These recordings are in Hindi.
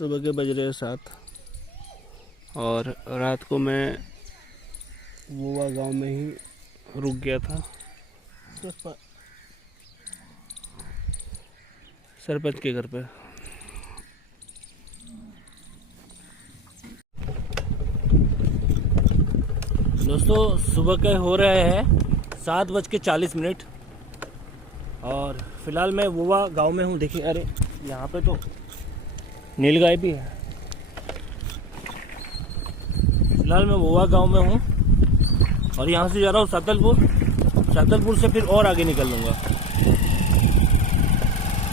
सुबह के बज रहे 7 और रात को मैं वोवा गांव में ही रुक गया था सरपंच के घर पे। दोस्तों सुबह के हो रहे हैं 7:40 और फिलहाल मैं वोवा गांव में हूँ। देखिए अरे यहाँ पे तो नीलगाय भी है। फिलहाल मैं वोवा गांव में हूँ और यहाँ से जा रहा हूँ सातलपुर से फिर और आगे निकल लूँगा।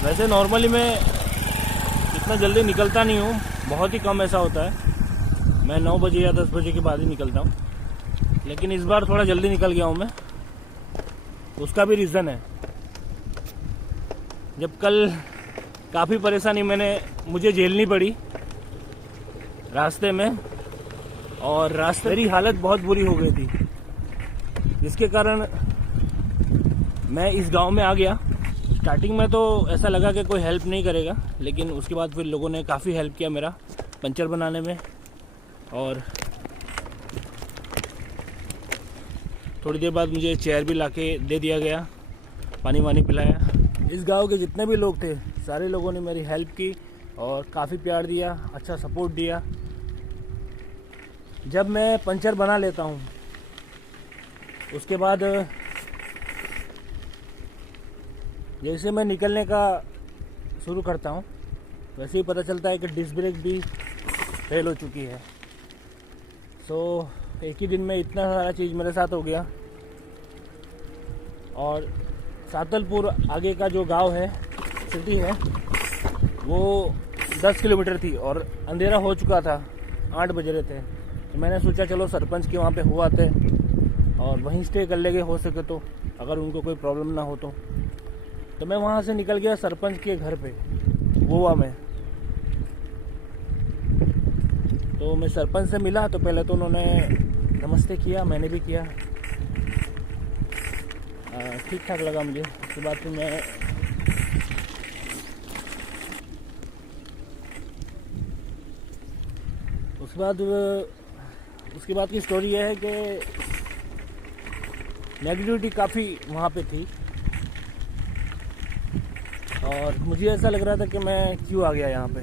वैसे नॉर्मली मैं इतना जल्दी निकलता नहीं हूँ, बहुत ही कम ऐसा होता है। मैं 9 बजे या 10 बजे के बाद ही निकलता हूँ, लेकिन इस बार थोड़ा जल्दी निकल गया हूँ मैं। उसका भी रीज़न है, जब कल काफ़ी परेशानी मुझे झेलनी पड़ी रास्ते में और रास्ते मेरी हालत बहुत बुरी हो गई थी, जिसके कारण मैं इस गांव में आ गया। स्टार्टिंग में तो ऐसा लगा कि कोई हेल्प नहीं करेगा, लेकिन उसके बाद फिर लोगों ने काफ़ी हेल्प किया मेरा पंचर बनाने में, और थोड़ी देर बाद मुझे चेयर भी लाके दे दिया गया, पानी वानी पिलाया। इस गांव के जितने भी लोग थे सारे लोगों ने मेरी हेल्प की और काफ़ी प्यार दिया, अच्छा सपोर्ट दिया। जब मैं पंचर बना लेता हूँ उसके बाद जैसे मैं निकलने का शुरू करता हूँ वैसे ही पता चलता है कि डिस्क ब्रेक भी फेल हो चुकी है। सो एक ही दिन में इतना सारा चीज़ मेरे साथ हो गया। और सातलपुर आगे का जो गांव है, सिटी है, वो 10 किलोमीटर थी और अंधेरा हो चुका था, 8 बज रहे थे। तो मैंने सोचा चलो सरपंच के वहाँ पे हो आते और वहीं स्टे कर लेंगे हो सके तो, अगर उनको कोई प्रॉब्लम ना हो तो मैं वहाँ से निकल गया सरपंच के घर पे वोवा में। तो मैं सरपंच से मिला तो पहले तो उन्होंने नमस्ते किया, मैंने भी किया, ठीक ठाक लगा मुझे। उसके बाद फिर मैं उसके बाद की स्टोरी यह है कि नेगेटिविटी काफ़ी वहाँ पे थी और मुझे ऐसा लग रहा था कि मैं क्यों आ गया यहाँ पे।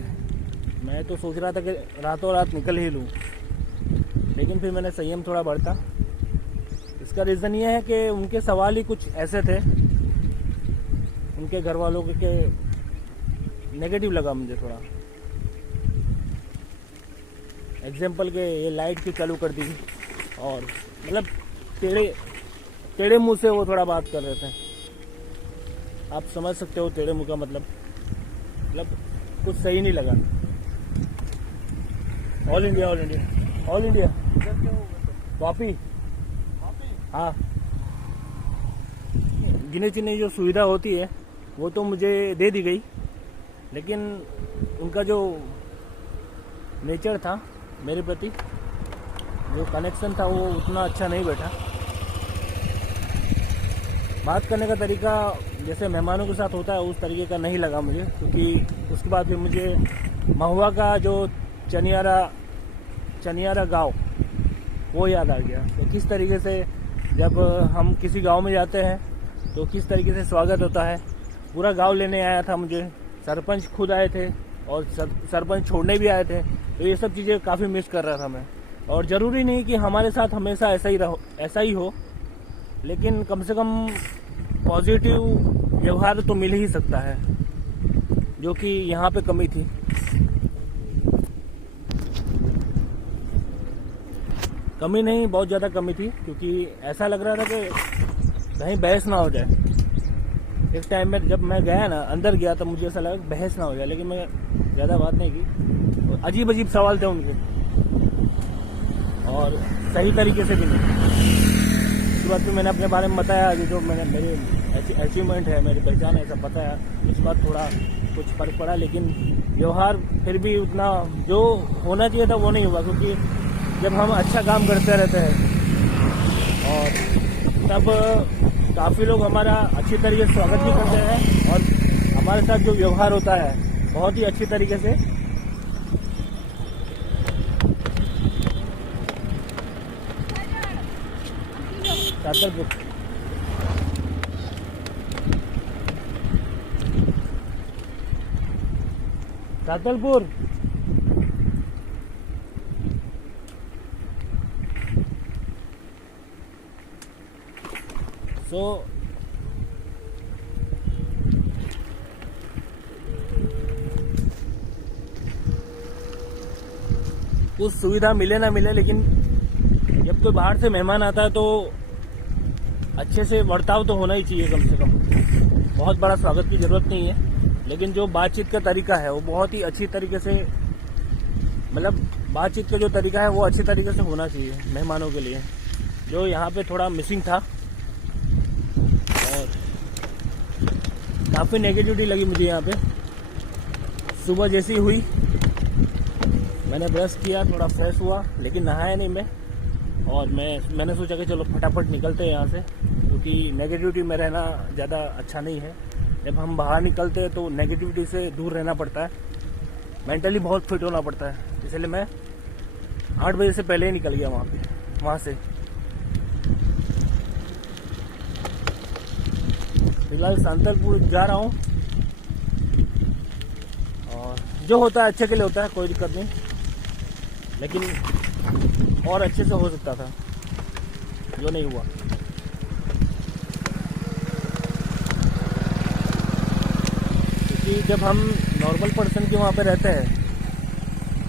मैं तो सोच रहा था कि रातों रात निकल ही लूँ, लेकिन फिर मैंने संयम थोड़ा बरता। इसका रीज़न ये है कि उनके सवाल ही कुछ ऐसे थे, उनके घर वालों के नेगेटिव लगा मुझे थोड़ा। एग्जाम्पल के ये लाइट क्यों चालू कर दी, और मतलब टेढ़े मुंह से वो थोड़ा बात कर रहे थे। आप समझ सकते हो टेढ़े मुंह का मतलब कुछ सही नहीं लगा। ऑल इंडिया कॉपी, हाँ, गिने चुने जो सुविधा होती है वो तो मुझे दे दी गई, लेकिन उनका जो नेचर था मेरे प्रति, जो कनेक्शन था, वो उतना अच्छा नहीं बैठा। बात करने का तरीका जैसे मेहमानों के साथ होता है उस तरीके का नहीं लगा मुझे, क्योंकि उसके बाद फिर मुझे महुआ का जो चनियारा गांव वो याद आ गया। तो किस तरीके से जब हम किसी गांव में जाते हैं तो किस तरीके से स्वागत होता है। पूरा गांव लेने आया था मुझे, सरपंच खुद आए थे और सरपंच छोड़ने भी आए थे। तो ये सब चीज़ें काफ़ी मिस कर रहा था मैं। और ज़रूरी नहीं कि हमारे साथ हमेशा ऐसा ही हो, लेकिन कम से कम पॉजिटिव व्यवहार तो मिल ही सकता है, जो कि यहाँ पे कमी थी। कमी नहीं, बहुत ज़्यादा कमी थी, क्योंकि ऐसा लग रहा था कि कहीं बहस ना हो जाए। एक टाइम में जब मैं गया ना, अंदर गया, तो मुझे ऐसा लगा बहस ना हो जाए, लेकिन मैं ज़्यादा बात नहीं की। अजीब अजीब सवाल थे उनके और सही तरीके से भी नहीं। उसके बाद फिर मैंने अपने बारे में बताया, जो मेरे अचीवमेंट है, मेरी पहचान है, सब बताया। उसके बाद थोड़ा कुछ फर्क पड़ा, लेकिन व्यवहार फिर भी उतना जो होना चाहिए था वो नहीं हुआ, क्योंकि जब हम अच्छा काम करते रहते हैं और तब काफ़ी लोग हमारा अच्छी तरीके से स्वागत भी करते हैं और हमारे साथ जो व्यवहार होता है बहुत ही अच्छी तरीके से सातलपुर। सातलपुर कुछ सुविधा मिले ना मिले, लेकिन जब कोई बाहर से मेहमान आता है तो अच्छे से बर्ताव तो होना ही चाहिए कम से कम। बहुत बड़ा स्वागत की जरूरत नहीं है, लेकिन जो बातचीत का तरीका है वो बहुत ही अच्छी तरीके से, मतलब बातचीत का जो तरीका है वो अच्छी तरीके से होना चाहिए मेहमानों के लिए, जो यहाँ पे थोड़ा मिसिंग था। और काफ़ी नेगेटिविटी लगी मुझे यहाँ पे। सुबह जैसी हुई मैंने ब्रश किया, थोड़ा फ्रेश हुआ, लेकिन नहाया नहीं मैं। और मैंने सोचा कि चलो फटाफट निकलते हैं यहाँ से, क्योंकि नेगेटिविटी में रहना ज़्यादा अच्छा नहीं है। जब हम बाहर निकलते हैं तो नेगेटिविटी से दूर रहना पड़ता है, मेंटली बहुत फिट होना पड़ता है। इसलिए मैं 8 बजे से पहले ही निकल गया वहाँ से। फिलहाल सातलपुर जा रहा हूँ, और जो होता है अच्छे के लिए होता है, कोई दिक्कत नहीं, लेकिन और अच्छे से हो सकता था, जो नहीं हुआ। क्योंकि जब हम नॉर्मल पर्सन के वहाँ पे रहते हैं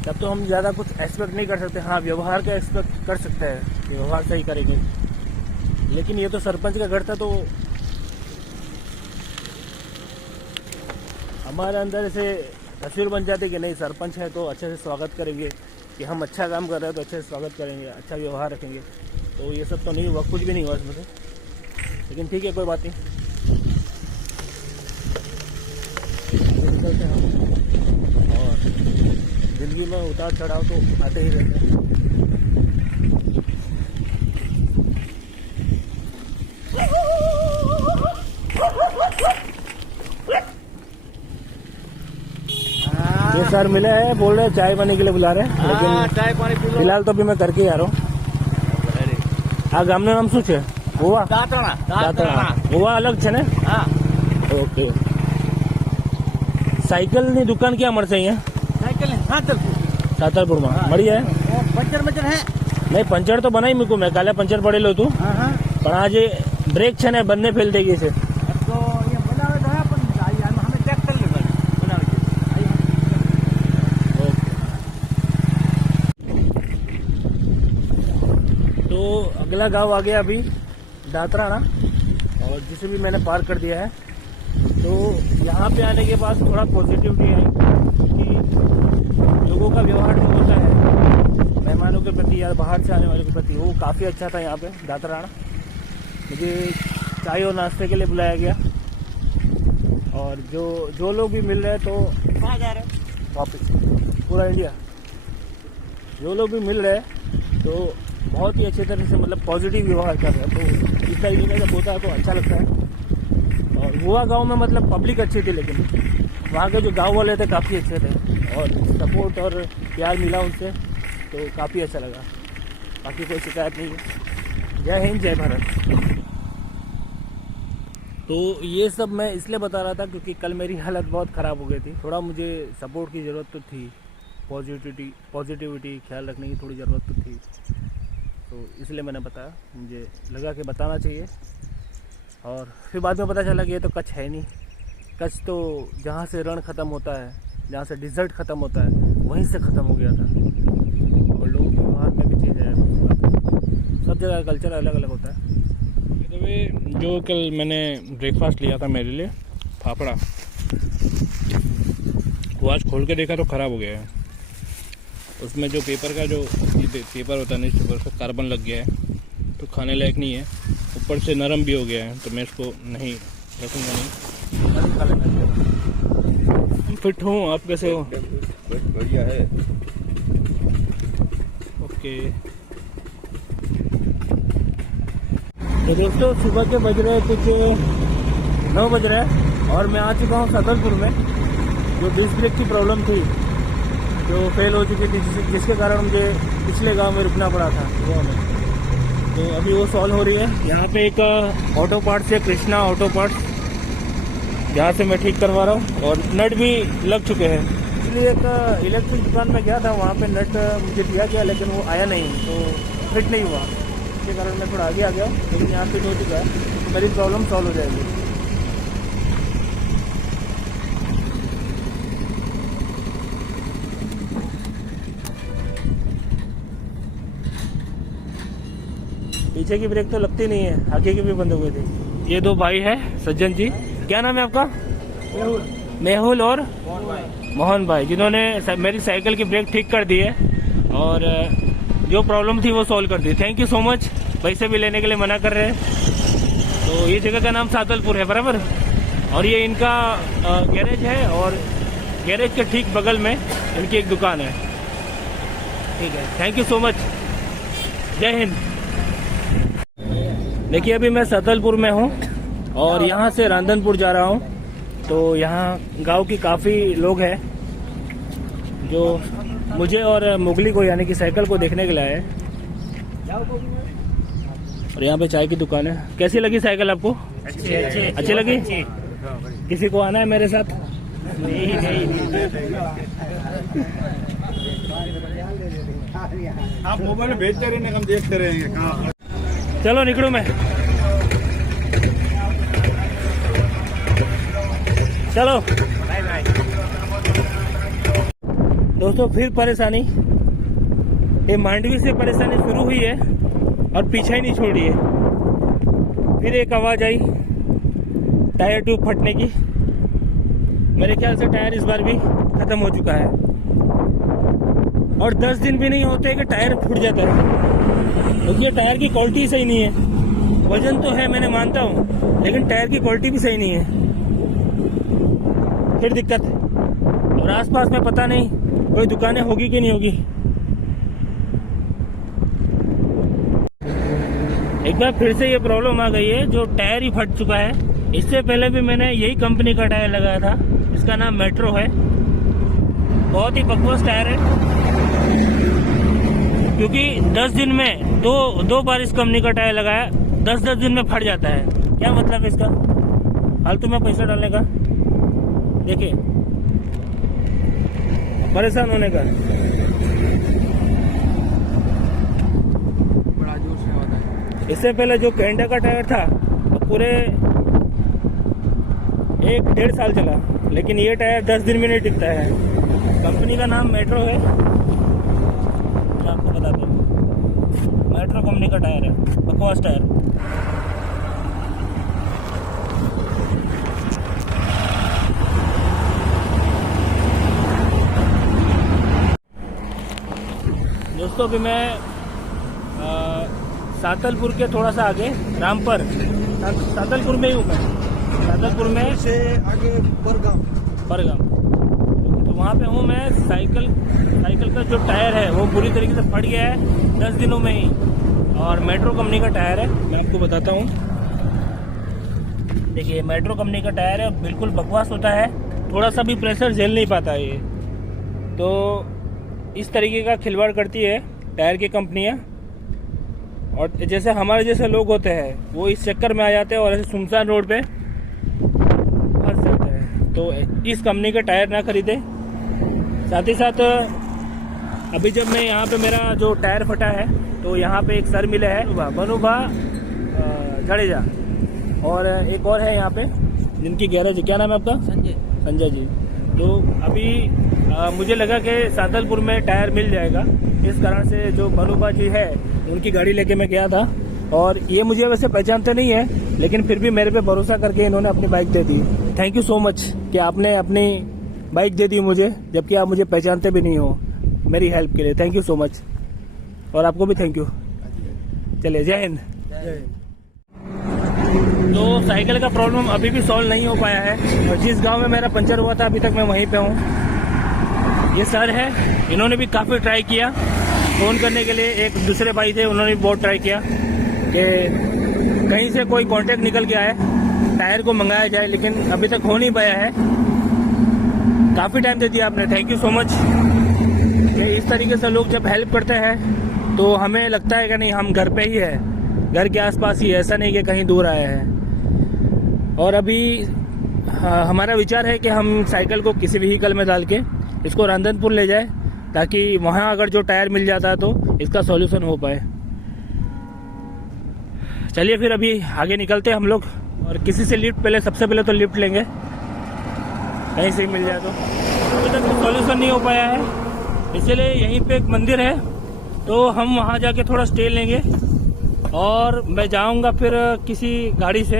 तब तो हम ज़्यादा कुछ एक्सपेक्ट नहीं कर सकते। हाँ, व्यवहार का एक्सपेक्ट कर सकते हैं कि व्यवहार सही करेंगे, लेकिन ये तो सरपंच का घर था, तो हमारे अंदर ऐसे तस्वीर बन जाती कि नहीं, सरपंच है तो अच्छे से स्वागत करेंगे, कि हम अच्छा काम कर रहे हैं तो अच्छे से स्वागत करेंगे, अच्छा व्यवहार रखेंगे। तो ये सब तो नहीं हुआ, कुछ भी नहीं हुआ इसमें से, लेकिन ठीक है, कोई बात नहीं। निकलते हैं हम, और जिंदगी में उतार चढ़ाव तो आते ही रहते हैं। ये सर मिले हैं, बोल रहे हैं चाय पानी के लिए बुला रहे हैं, लेकिन चाय पानी पी लो। फिलहाल तो अभी मैं करके ही आ रहा हूँ। આ ગામનું નામ શું છે? ગોવા? દાતરણા. ગોવા અલગ છે ને? હા. ઓકે. સાયકલની દુકાન ક્યાં મળશે અહીંયા? સાયકલ સાતલપુરમાં મળી જાય? પંચર હે? નહીં, પંચર તો બનાવી મૂક્યું મેં, કાલે પંચર પડેલું હતું, પણ આ જે બ્રેક છે ને બંને ફેલ થઈ ગઈ છે. તો અહીંયા બનાવે તો હા, પણ અમે ચેક કરી લે બનાવે છે। तो अगला गांव आ गया अभी दातराना, और जिसे भी मैंने पार कर दिया है। तो यहाँ पे आने के बाद थोड़ा पॉजिटिविटी आई, क्योंकि लोगों का व्यवहार जो होता है मेहमानों के प्रति या बाहर से आने वालों के प्रति, वो काफ़ी अच्छा था। यहाँ पे दातराना मुझे चाय और नाश्ते के लिए बुलाया गया, और जो लोग भी मिल रहे हैं, तो कहाँ जा रहे हैं? वापस पूरा इंडिया, जो लोग भी मिल रहे हैं तो बहुत ही अच्छे तरह से, मतलब पॉजिटिव व्यवहार कर रहे हैं। तो इस तरीके का जब होता है तो अच्छा लगता है। और गोवा गांव में मतलब पब्लिक अच्छी थी, लेकिन वहाँ के जो गांव वाले थे काफ़ी अच्छे थे, और सपोर्ट और प्यार मिला उनसे, तो काफ़ी अच्छा लगा। बाकी कोई शिकायत नहीं है। जय हिंद, जय भारत। तो ये सब मैं इसलिए बता रहा था क्योंकि कल मेरी हालत बहुत ख़राब हो गई थी। थोड़ा मुझे सपोर्ट की ज़रूरत तो थी, पॉजिटिविटी ख्याल रखने की थोड़ी ज़रूरत तो थी, तो इसलिए मैंने बताया। मुझे लगा कि बताना चाहिए, और फिर बाद में पता चला कि ये तो कच्छ है नहीं। कच्छ तो जहाँ से रण ख़त्म होता है, जहाँ से डिज़र्ट ख़त्म होता है, वहीं से ख़त्म हो गया था। और लोगों के व्यवहार में भी चेंज आया, सब जगह कल्चर अलग अलग होता है। जो कल मैंने ब्रेकफास्ट लिया था मेरे लिए, फाफड़ा, वो आज खोल के देखा तो ख़राब हो गया है। उसमें जो पेपर का जो पेपर होता है, न्यूज़ पेपर, उसका कार्बन लग गया है, तो खाने लायक नहीं है। ऊपर से नरम भी हो गया है, तो मैं इसको नहीं रखूँगा, नहीं खा लेना। फिट हूँ, आप कैसे हो? बढ़िया है। ओके। तो दोस्तों, सुबह के बज रहे कुछ 9 बज रहे हैं, और मैं आ चुका हूँ सातलपुर में। जो डिस्क ब्रेक की प्रॉब्लम थी, जो फेल हो चुकी थी, जिसके कारण मुझे पिछले गांव में रुकना पड़ा था गोवा में। तो अभी वो सॉल्व हो रही है। यहाँ पे एक ऑटो पार्ट्स है, कृष्णा ऑटो पार्ट्स, यहाँ से मैं ठीक करवा रहा हूँ और नट भी लग चुके हैं। इसलिए एक इलेक्ट्रिक दुकान में गया था, वहाँ पे नट मुझे दिया गया लेकिन वो आया नहीं, तो फिट नहीं हुआ। इसके कारण मैं थोड़ा आगे आ गया, लेकिन यहाँ फिट हो चुका है, मेरी प्रॉब्लम सॉल्व हो जाएगी। पीछे की ब्रेक तो लगती नहीं है, आगे की भी बंद हो गई थी। ये दो भाई है सज्जन जी, क्या नाम है आपका? मेहुल और मोहन भाई, जिन्होंने मेरी साइकिल की ब्रेक ठीक कर दी है और जो प्रॉब्लम थी वो सॉल्व कर दी। Thank you so much. पैसे भी लेने के लिए मना कर रहे हैं। तो ये जगह का नाम सातलपुर है बराबर, और ये इनका गैरेज है और गैरेज के ठीक बगल में इनकी एक दुकान है। ठीक है, थैंक यू सो मच, जय हिंद। देखिए अभी मैं सातलपुर में हूँ और यहाँ से रांधनपुर जा रहा हूँ। तो यहाँ गांव की काफ़ी लोग हैं जो मुझे और मुगली को यानी कि साइकिल को देखने के लिए आए। और यहाँ पे चाय की दुकान है। कैसी लगी साइकिल आपको? अच्छी लगी? किसी को आना है मेरे साथ? आप मोबाइल में भेजते रहेंगे, हम देखते रहेंगे कहाँ। चलो निकलूं मैं, चलो बाय बाय। दोस्तों फिर परेशानी, ये मांडवी से परेशानी शुरू हुई है और पीछे ही नहीं छोड़ी है। फिर एक आवाज आई टायर ट्यूब फटने की। मेरे ख्याल से टायर इस बार भी खत्म हो चुका है और 10 दिन भी नहीं होते कि टायर फूट जाता है। क्योंकि टायर की क्वालिटी सही नहीं है। वजन तो है, मैंने मानता हूँ, लेकिन टायर की क्वालिटी भी सही नहीं है। फिर दिक्कत। और आसपास में पता नहीं कोई दुकानें होगी कि नहीं होगी। एक बार फिर से ये प्रॉब्लम आ गई है, जो टायर ही फट चुका है। इससे पहले भी मैंने यही कंपनी का टायर लगाया था, इसका नाम मेट्रो है। बहुत ही बकवास टायर है, क्योंकि 10 दिन में दो बार इस कंपनी का टायर लगाया, 10-10 दिन में फट जाता है। क्या मतलब है इसका? फालतू में पैसा डालने का, देखिए परेशान होने का। बड़ा जोर से होता है। इससे पहले जो कैंडा का टायर था तो पूरे 1-1.5 साल चला, लेकिन ये टायर 10 दिन में नहीं टिकता है। कंपनी का नाम मेट्रो है, मैं आपको बताता हूँ। मेट्रो कंपनी का टायर है, बकवास टायर। दोस्तों अभी मैं सातलपुर के थोड़ा सा आगे रामपर, सातलपुर में ही हूँ मैं। सातलपुर में से आगे परगाम। तो वहाँ पे हूँ मैं। साइकिल का जो टायर है वो पूरी तरीके से फट गया है 10 दिनों में ही, और मेट्रो कंपनी का टायर है। मैं आपको बताता हूँ, देखिए मेट्रो कंपनी का टायर है, बिल्कुल बकवास होता है, थोड़ा सा भी प्रेशर झेल नहीं पाता ये। तो इस तरीके का खिलवाड़ करती है टायर की कंपनियाँ, और जैसे हमारे जैसे लोग होते हैं वो इस चक्कर में आ जाते हैं और ऐसे सुनसान रोड पे फंस जाते हैं। तो इस कंपनी का टायर ना खरीदे। साथ ही साथ अभी जब मैं यहाँ पे मेरा जो टायर फटा है तो यहाँ पे एक सर मिले हैं, बनुभा जडेजा, और एक और है यहाँ पे जिनकी गैरेज है। क्या नाम है आपका? संजय जी। तो अभी मुझे लगा कि सातलपुर में टायर मिल जाएगा, इस कारण से जो बनुभा जी है उनकी गाड़ी लेके मैं गया था। और ये मुझे वैसे पहचानते नहीं है, लेकिन फिर भी मेरे पे भरोसा करके इन्होंने अपनी bike they the. Thank you so much कि आपने अपनी बाइक दे दी मुझे, जबकि आप मुझे पहचानते भी नहीं हो। मेरी हेल्प के लिए थैंक यू सो मच, और आपको भी थैंक यू। चलिए, जय हिंद। तो साइकिल का प्रॉब्लम अभी भी सॉल्व नहीं हो पाया है, और जिस गांव में मेरा पंचर हुआ था अभी तक मैं वहीं पे हूँ। ये सर है, इन्होंने भी काफ़ी ट्राई किया फ़ोन करने के लिए। एक दूसरे भाई थे, उन्होंने भी बहुत ट्राई किया कि कहीं से कोई कांटेक्ट निकल के आए, टायर को मंगाया जाए, लेकिन अभी तक हो नहीं पाया है। काफ़ी टाइम दे दिया आपने, थैंक यू सो मच। इस तरीके से लोग जब हेल्प करते हैं तो हमें लगता है कि नहीं, हम घर पे ही है, घर के आसपास ही, ऐसा नहीं कि कहीं दूर आया है। और अभी हमारा विचार है कि हम साइकिल को किसी व्हीकल में डाल के इसको रांधनपुर ले जाए, ताकि वहाँ अगर जो टायर मिल जाता है तो इसका सॉल्यूशन हो पाए। चलिए फिर अभी आगे निकलते हैं हम लोग, और किसी से लिफ्ट, सबसे पहले तो लिफ्ट लेंगे, कहीं से मिल जाए तो। अभी तक सॉल्यूशन नहीं हो पाया है, इसलिए यहीं पे एक मंदिर है, तो हम वहाँ जाके थोड़ा स्टे लेंगे और मैं जाऊँगा फिर किसी गाड़ी से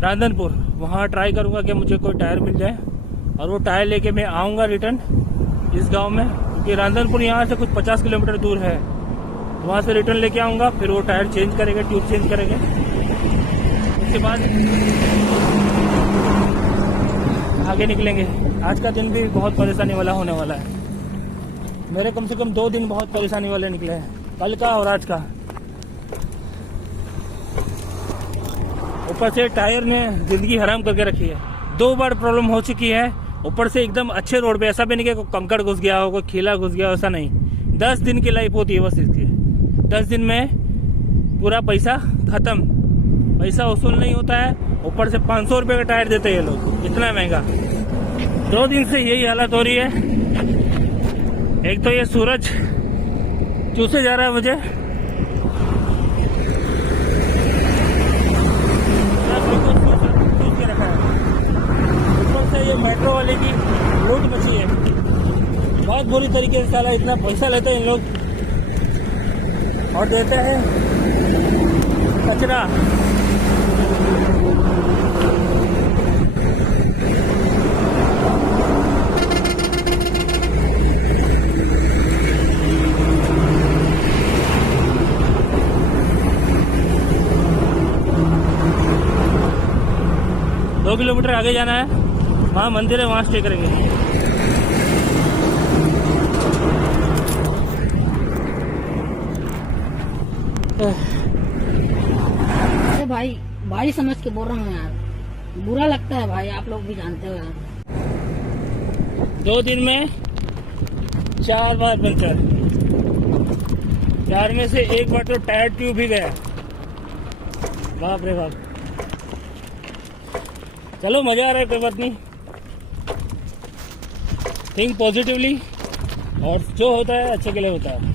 रांधनपुर। वहाँ ट्राई करूँगा कि मुझे कोई टायर मिल जाए, और वो टायर लेके मैं आऊँगा रिटर्न इस गांव में, क्योंकि रांधनपुर यहाँ से कुछ 50 किलोमीटर दूर है। तो वहाँ से रिटर्न लेके आऊँगा, फिर वो टायर चेंज करेंगे, ट्यूब चेंज करेंगे। उसके बाद आगे निकलेंगे। आज का दिन भी बहुत परेशानी वाला होने वाला है। मेरे कम से कम 2 दिन बहुत परेशानी वाले निकले हैं, कल का और आज का। ऊपर से टायर ने जिंदगी हराम करके रखी है। 2 बार प्रॉब्लम हो चुकी है। ऊपर से एकदम अच्छे रोड पे, ऐसा भी नहीं कि कोई कंकड़ घुस गया हो, कोई खीला घुस गया हो, ऐसा नहीं। 10 दिन की लाइफ होती है बस इसकी। 10 दिन में पूरा पैसा खत्म, पैसा वसूल नहीं होता है। ऊपर से 500 रुपये का टायर देते हैं ये लोग, इतना महंगा। 2 दिन से यही हालत हो रही है। एक तो ये सूरज चूसे जा रहा है मुझे, चूस के रखा है। ऊपर से ये मेट्रो वाले की लूट मची है बहुत बुरी तरीके से। साला इतना पैसा लेते हैं इन लोग और देते हैं कचरा। दो किलोमीटर आगे जाना है, वहाँ मंदिर है, वहाँ स्टे करेंगे। अरे भाई समझ के बोल रहा हूँ यार, बुरा लगता है भाई, आप लोग भी जानते हो यार। 2 दिन में 4 बार पंचर, 4 में से 1 बार तो टायर ट्यूब ही गया। बाप रे बाप। चलो मजा आ रहा है, कोई बात नहीं। थिंक पॉजिटिवली, और जो होता है अच्छे के लिए होता है।